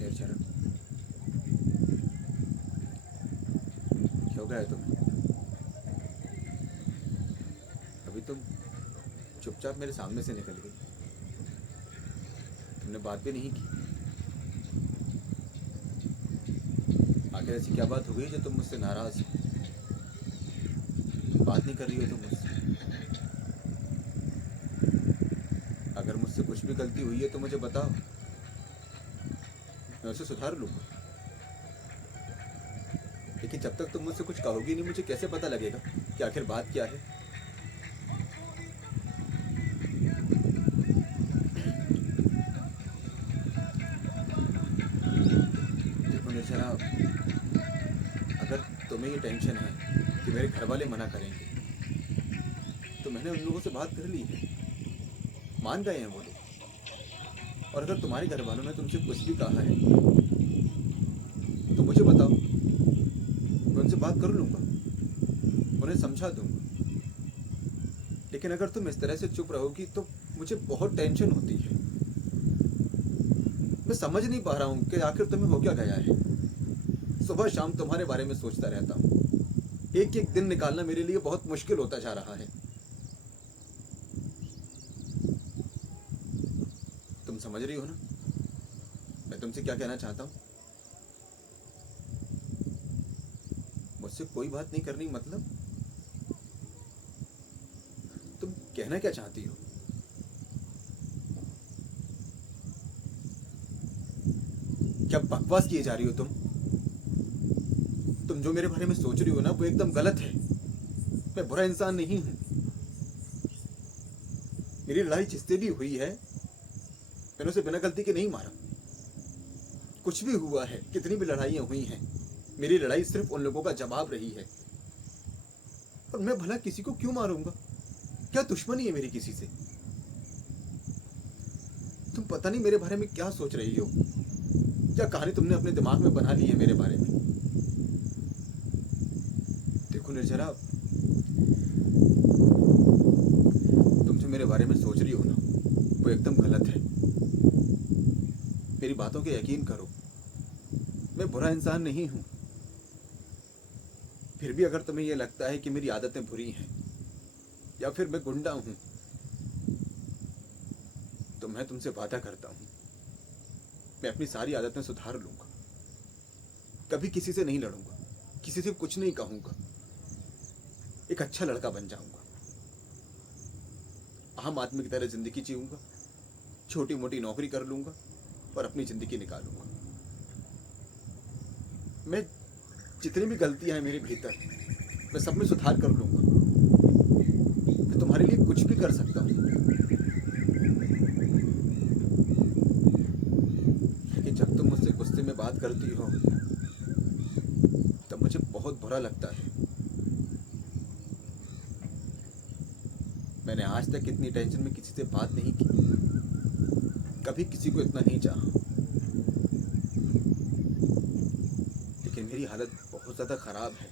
निर्जरा, क्या हो गया है तुम्हें? अभी तुम चुपचाप मेरे सामने से निकल गई, तुमने बात भी नहीं की। आखिर ऐसी क्या बात हो गई जो तुम मुझसे नाराज हो? बात नहीं कर रही हो तुम मुझसे? अगर मुझसे कुछ भी गलती हुई है तो मुझे बताओ, मैं उसे सुधार लूंगा। लेकिन जब तक तुम मुझसे कुछ कहोगी नहीं, मुझे कैसे पता लगेगा कि आखिर बात क्या है? देखो निर्जरा, अगर तुम्हें ये टेंशन है कि मेरे घर वाले मना करेंगे, तो मैंने उन लोगों से बात कर ली है, मान गए हैं वो लोग। और अगर तुम्हारे घर वालों ने तुमसे कुछ भी कहा है तो मुझे बताओ, मैं उनसे बात कर लूंगा, उन्हें समझा दूंगा। लेकिन अगर तुम इस तरह से चुप रहोगी तो मुझे बहुत टेंशन होती है। मैं समझ नहीं पा रहा हूँ कि आखिर तुम्हें हो क्या गया है। सुबह शाम तुम्हारे बारे में सोचता रहता हूँ। एक एक दिन निकालना मेरे लिए बहुत मुश्किल होता जा रहा है। तुम समझ रही हो ना मैं तुमसे क्या कहना चाहता हूँ? मुझसे कोई बात नहीं करनी मतलब? तुम कहना क्या चाहती हो? क्या बकवास किए जा रही हो तुम जो मेरे बारे में सोच रही हो ना वो एकदम गलत है। मैं बुरा इंसान नहीं हूं। मेरी लड़ाई जिससे भी हुई है, मैंने उसे बिना गलती के नहीं मारा। कुछ भी हुआ है, कितनी भी लड़ाइयां हुई हैं, मेरी लड़ाई सिर्फ उन लोगों का जवाब रही है। और मैं भला किसी को क्यों मारूंगा? क्या दुश्मनी है मेरी किसी से? तुम पता नहीं मेरे बारे में क्या सोच रही हो। क्या कहानी तुमने अपने दिमाग में बना ली है मेरे बारे में? देखो निर्जरा, तुम जो मेरे बारे में सोच रही हो ना वो एकदम गलत है। मेरी बातों के यकीन करो, मैं बुरा इंसान नहीं हूं। फिर भी अगर तुम्हें यह लगता है कि मेरी आदतें बुरी हैं या फिर मैं गुंडा हूं, तो मैं तुमसे वादा करता हूं मैं अपनी सारी आदतें सुधार लूंगा। कभी किसी से नहीं लड़ूंगा, किसी से कुछ नहीं कहूंगा। एक अच्छा लड़का बन जाऊंगा, आम आदमी की तरह जिंदगी जीऊंगा, छोटी मोटी नौकरी कर लूंगा और अपनी जिंदगी निकालूंगा। मैं जितनी भी गलतियां हैं मेरे भीतर, मैं सब में सुधार कर लूंगा। मैं तुम्हारे लिए कुछ भी कर सकता हूँ। लेकिन जब तुम मुझसे गुस्से में बात करती हो तब मुझे बहुत बुरा लगता है। मैंने आज तक इतनी टेंशन में किसी से बात नहीं की, कभी किसी को इतना नहीं चाहा। लेकिन मेरी हालत बहुत ज़्यादा ख़राब है,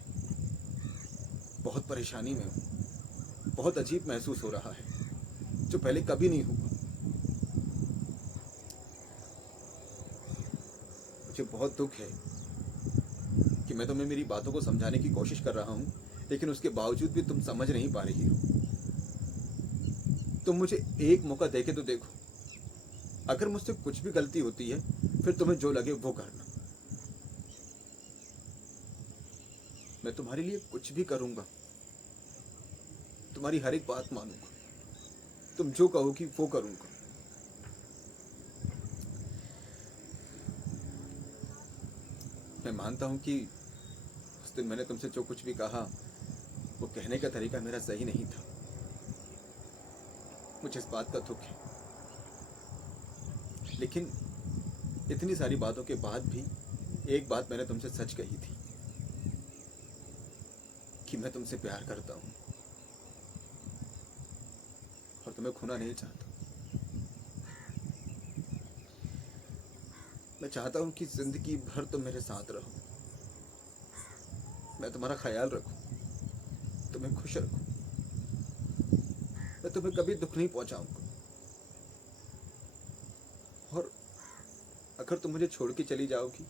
बहुत परेशानी में हूँ, बहुत अजीब महसूस हो रहा है जो पहले कभी नहीं हुआ। मुझे बहुत दुख है कि मैं तुम्हें मेरी बातों को समझाने की कोशिश कर रहा हूँ, लेकिन उसके बावजूद भी तुम समझ नहीं पा रही हो। तुम मुझे एक मौका देके तो देखो। अगर मुझसे कुछ भी गलती होती है फिर तुम्हें जो लगे वो करना। मैं तुम्हारे लिए कुछ भी करूंगा, तुम्हारी हर एक बात मानूंगा, तुम जो कहोगी वो करूंगा। मैं मानता हूं कि उस दिन मैंने तुमसे जो कुछ भी कहा वो कहने का तरीका मेरा सही नहीं था। मुझे इस बात का दुख है। लेकिन इतनी सारी बातों के बाद भी एक बात मैंने तुमसे सच कही थी कि मैं तुमसे प्यार करता हूं और तुम्हें खोना नहीं चाहता। मैं चाहता हूं कि जिंदगी भर तुम मेरे साथ रहो, मैं तुम्हारा ख्याल रखूं, तुम्हें खुश रखूं, मैं तुम्हें कभी दुख नहीं पहुंचाऊंगा। और अगर तुम मुझे छोड़ के चली जाओगी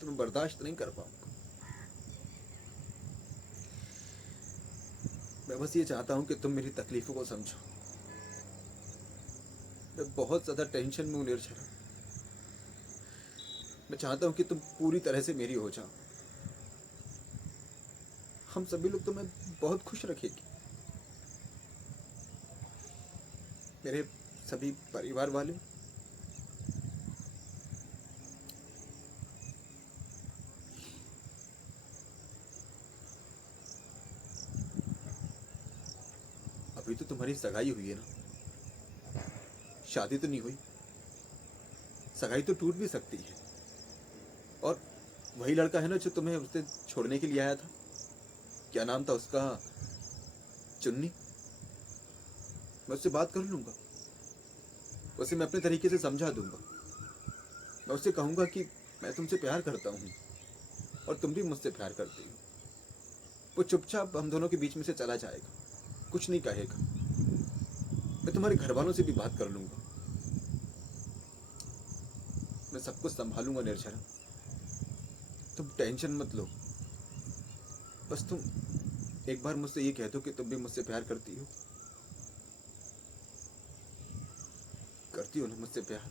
तो मैं बर्दाश्त नहीं कर पाऊंगा। मैं बस ये चाहता हूँ कि तुम मेरी तकलीफों को समझो। मैं बहुत ज़्यादा टेंशन में हूँ निर्झरा। मैं चाहता हूँ कि तुम पूरी तरह से मेरी हो जाओ। हम सभी लोग तुम्हें बहुत खुश रखेंगे। मेरे सभी परिवार वाले, अभी तो तुम्हारी सगाई हुई है ना, शादी तो नहीं हुई। सगाई तो टूट भी सकती है। और वही लड़का है ना जो तुम्हें उससे छोड़ने के लिए आया था, क्या नाम था उसका, चुन्नी। मैं उससे बात कर लूंगा, उसे मैं अपने तरीके से समझा दूंगा। मैं उससे कहूंगा कि मैं तुमसे प्यार करता हूँ और तुम भी मुझसे प्यार करती हो। वो चुपचाप हम दोनों के बीच में से चला जाएगा, कुछ नहीं कहेगा। मैं तुम्हारे घर वालों से भी बात कर लूंगा। मैं सब कुछ संभालूंगा निर्झरा, तुम टेंशन मत लो। बस तुम एक बार मुझसे ये कह दो कि तुम भी मुझसे प्यार करती हो। करती हो ना मुझसे प्यार?